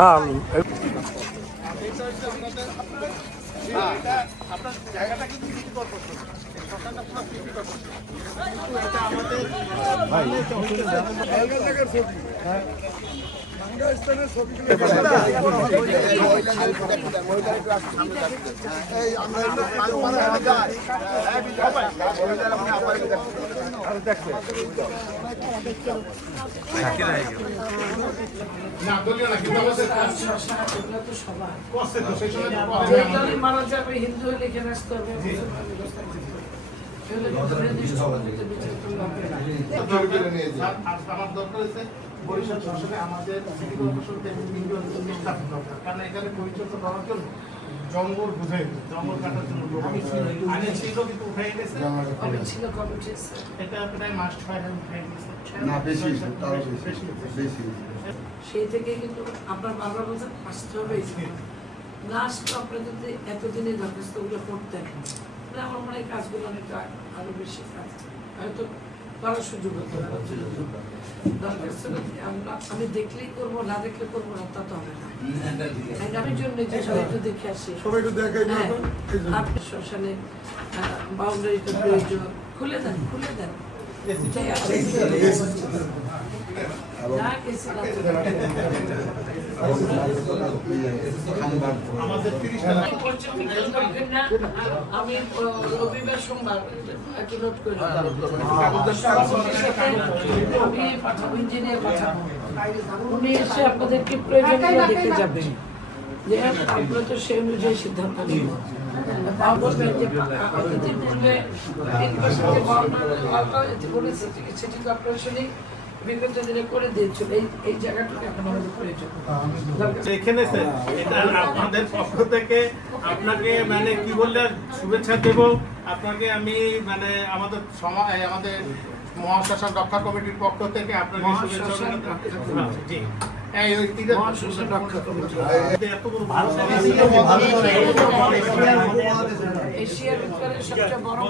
হ্যাঁ আপনার জায়গাটা কিন্তু সিটি কর্পোরেশন শ্মশানটা সব সিটি কর্পোরেশন কিন্তু এটা আমাদের মারা যাবে হিন্দু হলে এখানে আসতে হবে। আমার দরকার হচ্ছে বরিশাল শ্মশানে আমাদের সিটি কর্পোরেশন থেকে স্টাফ দরকার, কারণ এখানে পরিচর্যা করার জন্য জঙ্গল বুঝে জঙ্গল কাটার জন্য আগে ছিল কিন্তু উঠে গেছে। ছিল কবে এটা প্রায় মাস 6 উঠে গেছে না বেশি তাও বেশি সেই থেকে কিন্তু আপনার বাবা বলছেন আসতে হবে। লাস্ট আপনার যদি এতদিনে দরখাস্তগুলো করতেন আমার মনে হয় কাজগুলো অনেকটা আরো বেশি কাজ হয়তো করার সুযোগ হতো। দরখাস্ত আমি দেখলেই করবো, না দেখলে করবো না, তা তো হবে না। আগামীর জন্য যে সবাই একটু দেখে আসি, আপনি শ্মশানে বাউন্ডারিটা প্রয়োজন খুলে দেন, খুলে দেন। আমি রবিবার সোমবার একটু নোট করে আমি পাঠাবো, ইঞ্জিনিয়ার পাঠাবো, উনি এসে আপনাদেরকে প্রয়োজনীয় দেখে যাবেন। যে আমরা তো সেই অনুযায়ী সিদ্ধান্ত নিব। বলবেন যে অতিথির পূর্বে 3% বলেছে সিটি কর্পোরেশনই বিগত দিনে করে দিয়েছিল। এই জায়গাটুকু এখন আমাদের প্রয়োজন। এখানে এটা আপনাদের পক্ষ থেকে আপনাকে মানে কি বললে শুভেচ্ছা দেব। আপনাকে আমি মানে আমাদের আমাদের মহাশ্মশান রক্ষা কমিটির পক্ষ থেকে আপনাকে শুভেচ্ছা জি এশিয়ার ভিতরে সবচেয়ে বড়